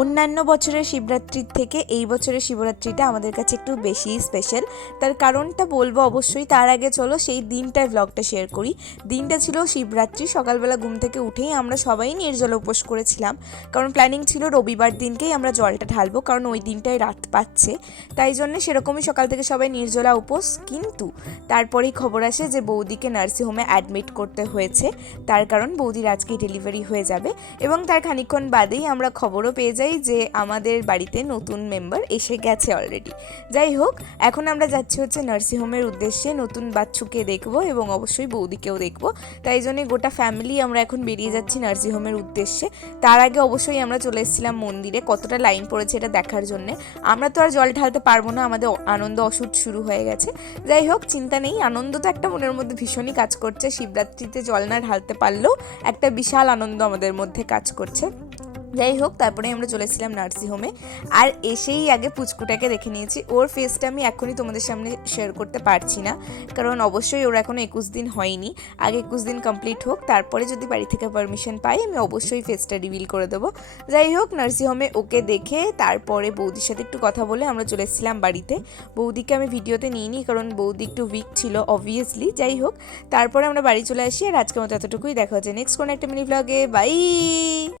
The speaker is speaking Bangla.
অন্যান্য বছরের শিবরাত্রির থেকে এই বছরের শিবরাত্রিটা আমাদের কাছে একটু বেশি স্পেশাল। তার কারণটা বলবো অবশ্যই, তার আগে চলো সেই দিনটার ব্লগটা শেয়ার করি। দিনটা ছিল শিবরাত্রি। সকালবেলা ঘুম থেকে উঠেই আমরা সবাই নির্জলা উপোস করেছিলাম, কারণ প্ল্যানিং ছিল রবিবার দিনকেই আমরা জলটা ঢালবো, কারণ ওই দিনটাই রাত পাচ্ছে। তাই জন্য সেরকমই সকাল থেকে সবাই নির্জলা উপোস। কিন্তু তারপরেই খবর আসে যে বৌদিকে নার্সিংহোমে অ্যাডমিট করতে হয়েছে, তার কারণ বৌদির আজকেই ডেলিভারি হয়ে যাবে। এবং তার খানিকক্ষণ বাদেই আমরা খবরও পেয়ে যাই যে আমাদের বাড়িতে নতুন মেম্বার এসে গেছে অলরেডি। যাই হোক, এখন আমরা যাচ্ছি হচ্ছে নার্সিংহোমের উদ্দেশ্যে, নতুন বাচ্চুকে দেখবো এবং অবশ্যই বৌদিকেও দেখবো। তাই জন্য গোটা ফ্যামিলি আমরা এখন বেরিয়ে যাচ্ছি নার্সিংহোমের উদ্দেশ্যে। তার আগে অবশ্যই আমরা চলে এসেছিলাম মন্দিরে, কতটা লাইন পড়েছে এটা দেখার জন্যে। আমরা তো আর জল ঢালতে পারবো না, আমাদের আনন্দ অসুট শুরু হয়ে গেছে। যাই হোক, চিন্তা নেই, আনন্দ তো একটা মনের মধ্যে ভীষণই কাজ করছে। শিবরাত্রিতে জল না ঢালতে পারলেও একটা বিশাল আনন্দ আমাদের মধ্যে কাজ করছে। যাই হোক, তারপরে আমরা চলেছিলাম নার্সিংহোমে। আর এসেই আগে পুচকুটাকে দেখে নিয়েছি। ওর ফেসটা আমি এখনই তোমাদের সামনে শেয়ার করতে পারছি না, কারণ অবশ্যই ওর এখনও 21 দিন হয়নি। আগে 21 দিন কমপ্লিট হোক, তারপরে যদি বাড়ি থেকে পারমিশন পাই আমি অবশ্যই ফেসটা রিভিল করে দেবো। যাই হোক, নার্সিংহোমে ওকে দেখে তারপরে বৌদির সাথে একটু কথা বলে আমরা চলে এসেছিলাম বাড়িতে। বৌদিকে আমি ভিডিওতে নিইনি, কারণ বৌদি একটু উইক ছিল অবভিয়াসলি। যাই হোক, তারপরে আমরা বাড়ি চলে আসি। আর আজকের মতো এতটুকুই, দেখা হচ্ছে নেক্সট কোনো একটা মিনি ব্লগে। বাই।